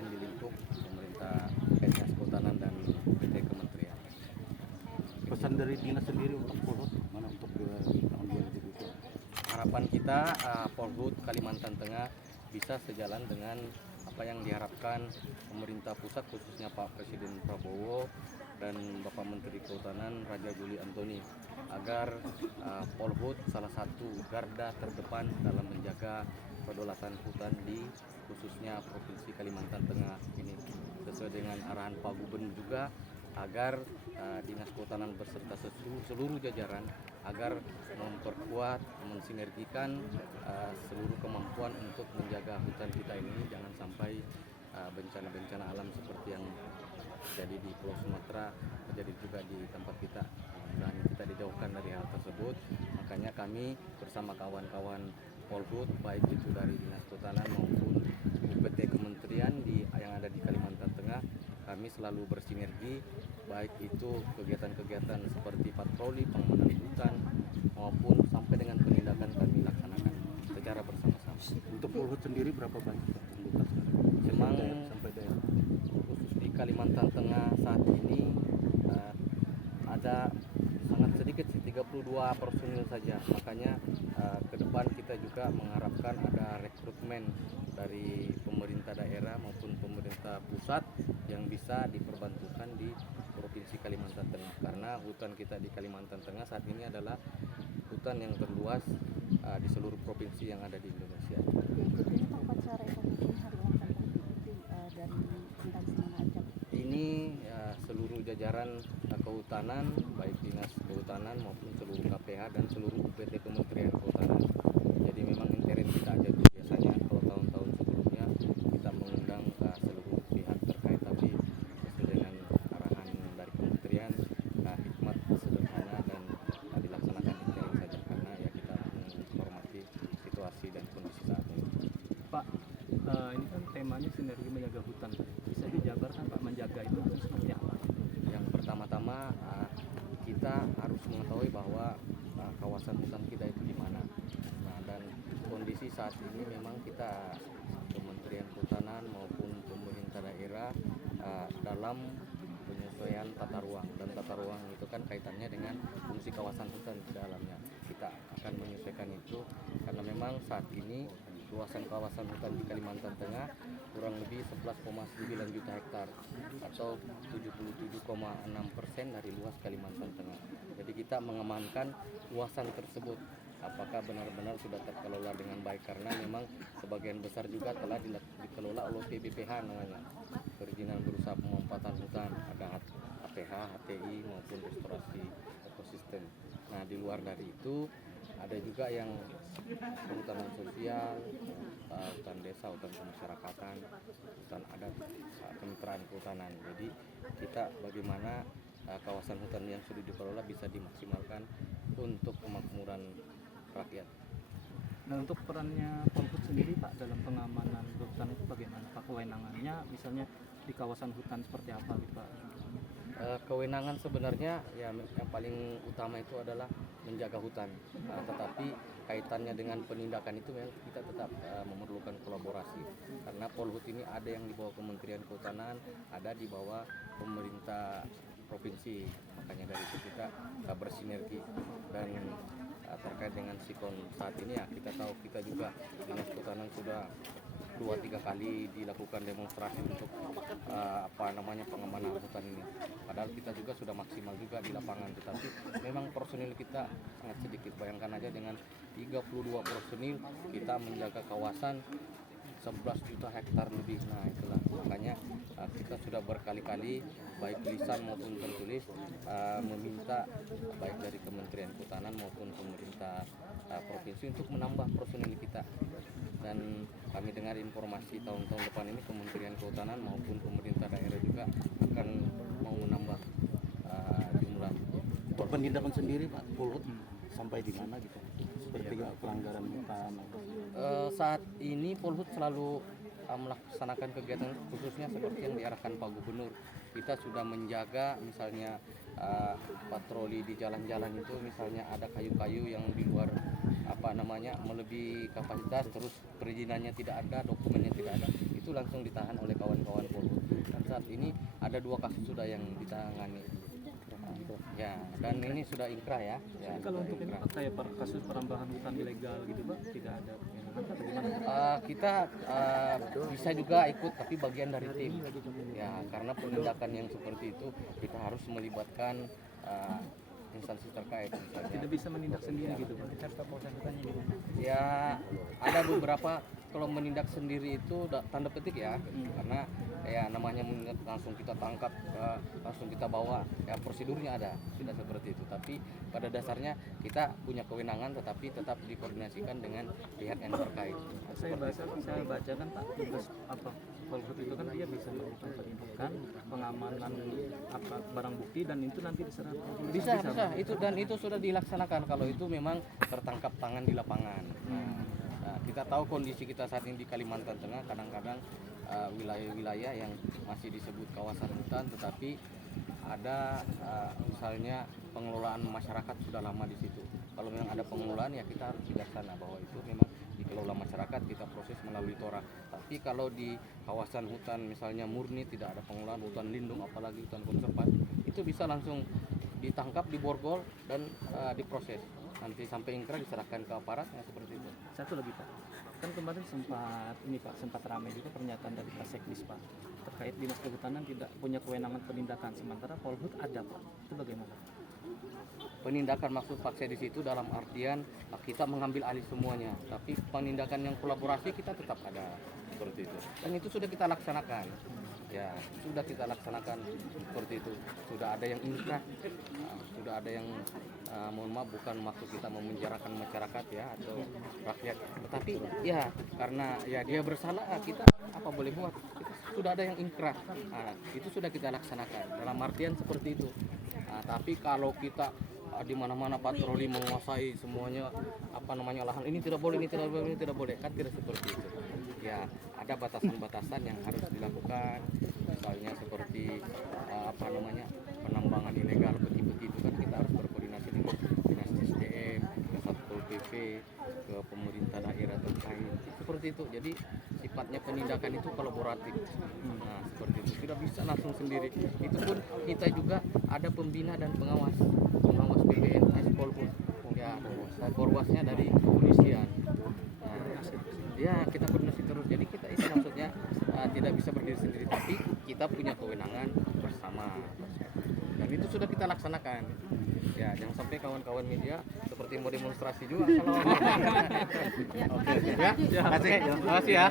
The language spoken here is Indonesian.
kabupaten di lingkup pemerintah Dinas Kehutanan dan PT Kementerian. Pesan dari dinas sendiri untuk Polhut mana untuk tahun 2020? Harapan kita Polhut Kalimantan Tengah bisa sejalan dengan apa yang diharapkan pemerintah pusat, khususnya Pak Presiden Prabowo dan Bapak Menteri Kehutanan Raja Juli Antoni, agar Polhut salah satu garda terdepan dalam menjaga kedaulatan hutan di khususnya Provinsi Kalimantan Tengah ini, sesuai dengan arahan Pak Gubernur juga, agar Dinas Kehutanan beserta seluruh jajaran agar memperkuat, mensinergikan seluruh kemampuan untuk menjaga hutan kita ini, jangan sampai bencana-bencana alam seperti yang terjadi di Pulau Sumatera terjadi juga di tempat kita. Dan kita dijauhkan dari hal tersebut. Makanya kami bersama kawan-kawan Polhut, baik itu dari Dinas Kehutanan maupun UPT Kementerian yang ada di Kalimantan Tengah, kami selalu bersinergi, baik itu kegiatan-kegiatan seperti patroli, pengamanan hutan, maupun sampai dengan penindakan kami laksanakan secara bersama-sama. Untuk Polhut sendiri berapa banyak anggota sekarang? Memang Sampai daerah. khusus di Kalimantan Tengah saat ini ada sangat sedikit sih, 32 personil saja. Makanya ke depan kita juga mengharapkan ada rekrutmen dari pemerintah daerah maupun pemerintah pusat yang bisa diperbantukan di Provinsi Kalimantan Tengah, karena hutan kita di Kalimantan Tengah saat ini adalah hutan yang terluas di seluruh provinsi yang ada di Indonesia. Ini Pak, upacara evakuasi hari ulang tahun dari Bintang Semana Acap. Ini seluruh jajaran kehutanan, baik Dinas Kehutanan maupun seluruh KPH dan seluruh UPT Kementerian Kehutanan. Jadi memang intern kita aja tuh, biasanya kalau tahun-tahun sebelumnya kita mengundang seluruh pihak terkait, tapi sesuai dengan arahan dari kementerian, hikmat sederhana dan dilaksanakan intern saja, karena ya kita menghormati situasi dan kondisi saat ini. Pak, ini kan temanya sinergi menjaga hutan. Bisa dijabarkan Pak, menjaga itu seperti apa? Yang pertama-tama kita harus mengetahui bahwa kawasan hutan kita itu di mana. Nah, dan kondisi saat ini memang kita Kementerian Kehutanan maupun pemerintah daerah dalam penyesuaian tata ruang, dan tata ruang itu kan kaitannya dengan fungsi kawasan hutan di dalamnya. Kita akan menyesuaikan itu karena memang saat ini luasan kawasan hutan di Kalimantan Tengah kurang lebih 11,9 juta hektar atau 77,6% dari luas Kalimantan Tengah. Jadi kita mengamankan luasan tersebut apakah benar-benar sudah terkelola dengan baik, karena memang sebagian besar juga telah dikelola oleh PBPH namanya, perizinan berusaha pemanfaatan hutan, ada HPH, HTI maupun restorasi ekosistem. Nah, di luar dari itu ada juga yang perhutanan sosial, hutan desa, hutan kemasyarakatan, hutan adat, kemitraan kehutanan. Jadi kita bagaimana kawasan hutan yang sudah dikelola bisa dimaksimalkan untuk kemakmuran rakyat. Nah, untuk perannya Polhut sendiri Pak dalam pengamanan hutan itu bagaimana Pak, kewenangannya misalnya di kawasan hutan seperti apa gitu Pak? Kewenangan sebenarnya ya yang paling utama itu adalah menjaga hutan, tetapi kaitannya dengan penindakan itu memang kita tetap memerlukan kolaborasi, karena Polhut ini ada yang di bawah Kementerian Kehutanan, ada di bawah pemerintah provinsi. Makanya dari itu kita bersinergi, dan terkait dengan sikon saat ini ya kita tahu, kita juga Dinas Kehutanan sudah 2-3 kali dilakukan demonstrasi untuk pengamanan hutan ini. Padahal kita juga sudah maksimal juga di lapangan, tetapi memang personil kita sangat sedikit. Bayangkan aja dengan 32 personil kita menjaga kawasan 11 juta hektar lebih. Nah, itulah makanya kita sudah berkali-kali baik lisan maupun tertulis meminta baik dari Kementerian Kehutanan maupun pemerintah provinsi untuk menambah personil kita. Dan kami dengar informasi tahun-tahun depan ini Kementerian Kehutanan maupun pemerintah daerah juga akan mau menambah jumlah. Penindakan sendiri Pak Polhut sampai di mana gitu? Seperti pelanggaran hutan. Saat ini Polhut selalu melaksanakan kegiatan khususnya seperti yang diarahkan Pak Gubernur. Kita sudah menjaga misalnya patroli di jalan-jalan itu, misalnya ada kayu-kayu yang di luar melebihi kapasitas, terus perizinannya tidak ada, dokumennya tidak ada, itu itu langsung ditahan oleh kawan-kawan Polhut. Dan saat ini ada 2 kasus sudah yang ditangani. Ya, dan ini sudah inkrah ya. Ya, Kalau sudah untuk ini inkrah. Pak, kayak kasus perambahan hutan ilegal gitu Pak, tidak ada penyelenggaraan atau bagaimana? Kita bisa juga ikut, tapi bagian dari tim. Ya, karena penindakan yang seperti itu kita harus melibatkan instansi terkait. Misalnya, Tidak bisa menindak sendiri gitu Pak. ya ada beberapa kalau menindak sendiri itu tanda petik ya, karena ya namanya menindak langsung kita tangkap, langsung kita bawa, ya prosedurnya ada, tidak seperti itu. Tapi pada dasarnya kita punya kewenangan, tetapi tetap dikoordinasikan dengan pihak yang terkait. Saya baca kan Pak, tugas apa Polhut itu kan dia bisa melakukan penindakan, pengamanan apa barang bukti, dan itu nanti diserahkan ke polisi. Bisa itu, dan itu sudah dilaksanakan kalau itu memang tertangkap tangan di lapangan. Nah, kita tahu kondisi kita saat ini di Kalimantan Tengah, kadang-kadang wilayah-wilayah yang masih disebut kawasan hutan, tetapi ada misalnya pengelolaan masyarakat sudah lama di situ. Kalau memang ada pengelolaan, ya kita harus bijaksana bahwa itu memang dikelola masyarakat, kita proses melalui TORA. Tapi kalau di kawasan hutan misalnya murni tidak ada pengelolaan, hutan lindung apalagi hutan konservasi, itu bisa langsung ditangkap, diborgol, dan diproses. Nanti sampai inkrah diserahkan ke aparat, ya seperti itu. Satu lagi Pak, kan kemarin sempat ramai juga pernyataan dari Kaseknis Pak terkait dinas kehutanan tidak punya kewenangan penindakan, sementara Polhut ada Pak. Itu bagaimana? Penindakan maksud paksa di situ dalam artian kita mengambil alih semuanya, tapi penindakan yang kolaborasi kita tetap ada, seperti itu. Dan itu sudah kita laksanakan. Ya, sudah kita laksanakan seperti itu. Sudah ada yang inkrah, sudah ada yang mohon maaf, bukan maksud kita memenjarakan masyarakat ya atau rakyat, tetapi ya karena ya dia bersalah, kita apa boleh buat. Sudah ada yang inkrah, itu sudah kita laksanakan dalam artian seperti itu. Tapi kalau kita di mana-mana patroli menguasai semuanya lahan, ini tidak boleh, ini tidak boleh, ini tidak boleh, kan tidak seperti itu. Ya, ada batasan-batasan yang harus dilakukan, misalnya seperti penambangan ilegal, peti-peti itu kan kita harus berkoordinasi dengan dinas SDM, ke Satpol PP, ke pemerintah daerah terkait, seperti itu. Jadi sifatnya penindakan itu kolaboratif. Nah, seperti itu, tidak bisa langsung sendiri. Itu pun kita juga ada pembina dan pengawas PPNS Polhut, ya Korbasnya dari kepolisian. Ya kita koordinasi terus, jadi kita itu maksudnya tidak bisa berdiri sendiri, tapi kita punya kewenangan bersama, dan itu sudah kita laksanakan. Ya, jangan sampai kawan-kawan media seperti mau demonstrasi juga. Oke, ya, terima kasih ya.